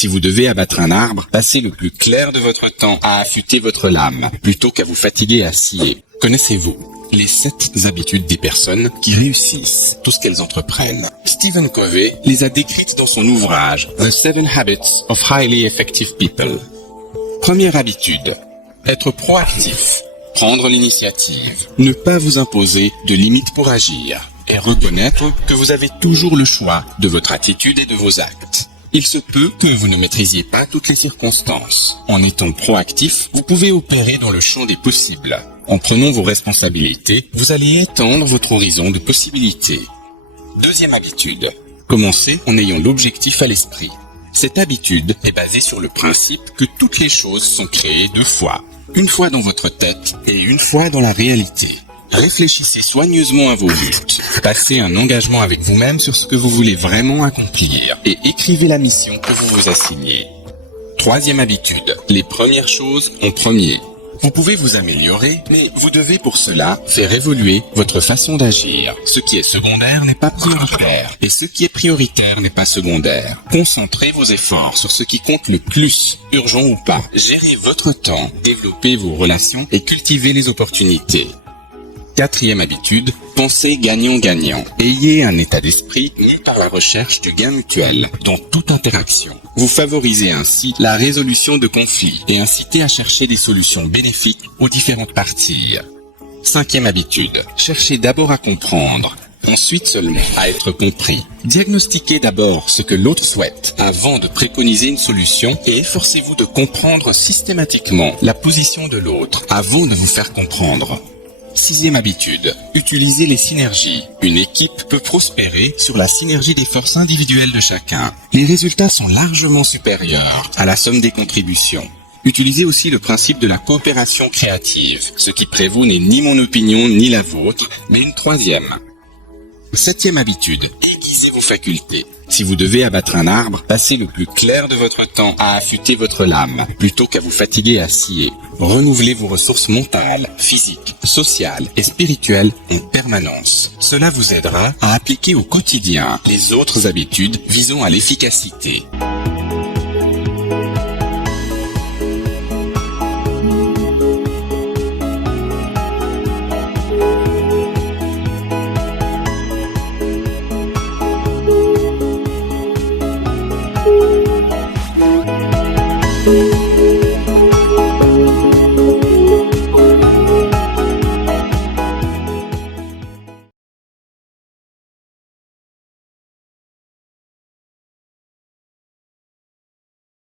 Si vous devez abattre un arbre, passez le plus clair de votre temps à affûter votre lame, plutôt qu'à vous fatiguer à scier. Connaissez-vous les 7 habitudes des personnes qui réussissent tout ce qu'elles entreprennent? Stephen Covey les a décrites dans son ouvrage The 7 Habits of Highly Effective People. Première habitude, être proactif, prendre l'initiative, ne pas vous imposer de limites pour agir et reconnaître que vous avez toujours le choix de votre attitude et de vos actes. Il se peut que vous ne maîtrisiez pas toutes les circonstances. En étant proactif, vous pouvez opérer dans le champ des possibles. En prenant vos responsabilités, vous allez étendre votre horizon de possibilités. Deuxième habitude, commencez en ayant l'objectif à l'esprit. Cette habitude est basée sur le principe que toutes les choses sont créées 2 fois. Une fois dans votre tête et une fois dans la réalité. Réfléchissez soigneusement à vos buts. Passez un engagement avec vous-même sur ce que vous voulez vraiment accomplir et écrivez la mission que vous vous assignez. Troisième habitude, les premières choses en premier. Vous pouvez vous améliorer, mais vous devez pour cela faire évoluer votre façon d'agir. Ce qui est secondaire n'est pas prioritaire, et ce qui est prioritaire n'est pas secondaire. Concentrez vos efforts sur ce qui compte le plus, urgent ou pas. Gérez votre temps, développez vos relations et cultivez les opportunités. Quatrième habitude, pensez gagnant-gagnant. Ayez un état d'esprit mû par la recherche de gains mutuels dans toute interaction. Vous favorisez ainsi la résolution de conflits et incitez à chercher des solutions bénéfiques aux différentes parties. Cinquième habitude, cherchez d'abord à comprendre, ensuite seulement à être compris. Diagnostiquez d'abord ce que l'autre souhaite avant de préconiser une solution et efforcez-vous de comprendre systématiquement la position de l'autre avant de vous faire comprendre. Sixième habitude, utilisez les synergies. Une équipe peut prospérer sur la synergie des forces individuelles de chacun. Les résultats sont largement supérieurs à la somme des contributions. Utilisez aussi le principe de la coopération créative. Ce qui prévaut n'est ni mon opinion ni la vôtre, mais une troisième. Septième habitude, aiguisez vos facultés. Si vous devez abattre un arbre, passez le plus clair de votre temps à affûter votre lame, plutôt qu'à vous fatiguer à scier. Renouvelez vos ressources mentales, physiques, sociales et spirituelles en permanence. Cela vous aidera à appliquer au quotidien les autres habitudes visant à l'efficacité.